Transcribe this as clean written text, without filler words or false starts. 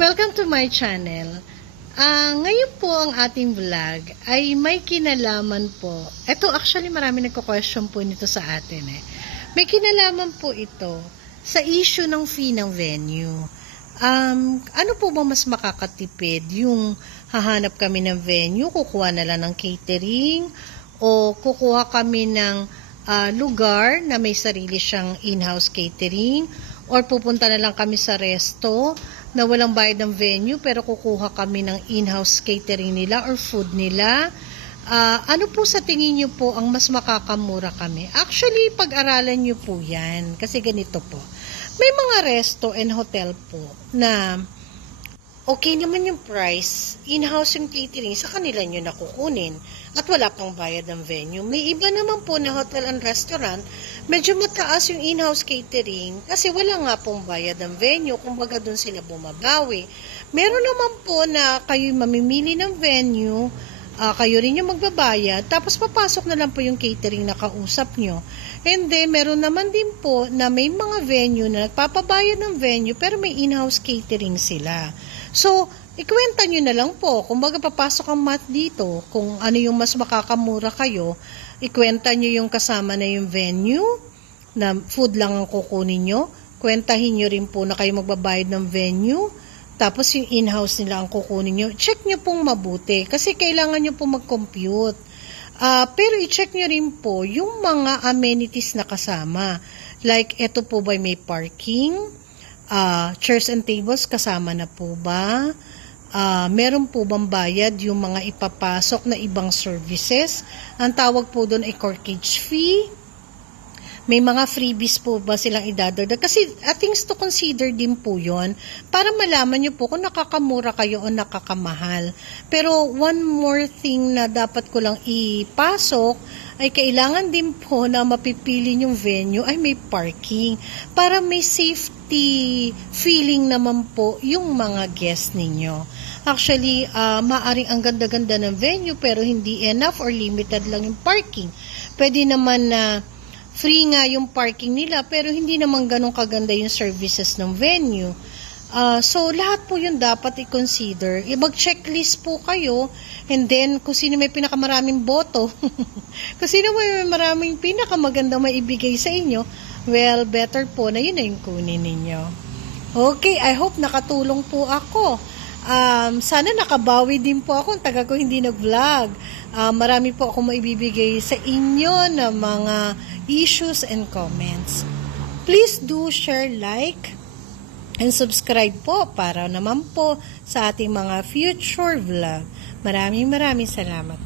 Welcome to my channel. Ngayon po ang ating vlog ay may kinalaman po. Ito actually marami nagko-question po nito sa atin eh. May kinalaman po ito sa issue ng fee ng venue. Ano po ba mas makakatipid? Yung hahanap kami ng venue, kukuha na lang ng catering, o kukuha kami ng lugar na may sarili siyang in-house catering, or pupunta na lang kami sa resto na walang bayad ng venue pero kukuha kami ng in-house catering nila or food nila. Ano po sa tingin nyo po ang mas makakamura kami? Actually, pag-aralan nyo po yan. Kasi ganito po. May mga resto and hotel po na okay naman yung price, in-house yung catering, sa kanila nyo nakukunin at wala pang bayad ng venue. May iba naman po na hotel and restaurant, medyo mataas yung in-house catering kasi wala nga pong bayad ng venue, kumbaga doon sila bumabawi. Meron naman po na kayo mamimili ng venue, kayo rin yung magbabayad, tapos papasok na lang po yung catering na kausap nyo. And then, meron naman din po na may mga venue na nagpapabayad ng venue pero may in-house catering sila. So, ikwenta nyo na lang po. Kung baga papasok ang math dito, kung ano yung mas makakamura kayo, ikwenta nyo yung kasama na yung venue, na food lang ang kukunin nyo. Kwentahin nyo rin po na kayo magbabayad ng venue, tapos yung in-house nila ang kukunin nyo. Check nyo pong mabuti, kasi kailangan nyo po mag-compute. Pero i-check nyo rin po yung mga amenities na kasama. Like, eto po ba may parking? Chairs and tables kasama na po ba? Meron po bang bayad yung mga ipapasok na ibang services? Ang tawag po doon ay corkage fee. May mga freebies po ba silang idadagdag? Kasi things to consider din po yon para malaman nyo po kung nakakamura kayo o nakakamahal. Pero one more thing na dapat ko lang ipasok ay kailangan din po na mapipili yung venue ay may parking para may safety feeling naman po yung mga guests ninyo. Actually, maaring ang ganda-ganda ng venue pero hindi enough or limited lang yung parking. Pwede naman na free nga yung parking nila pero hindi naman ganun kaganda yung services ng venue. So, lahat po yun dapat i-consider. Mag-checklist po kayo and then kung sino may pinakamaraming boto, kung sino may maraming pinakamaganda maibigay sa inyo, well, better po na yun na yung kunin ninyo. Okay, I hope nakatulong po ako. Sana nakabawi din po ako. Taga ko hindi nag-vlog. Marami po ako maibibigay sa inyo na mga issues and comments. Please do share, like, and subscribe po para naman po sa ating mga future vlog. Maraming salamat.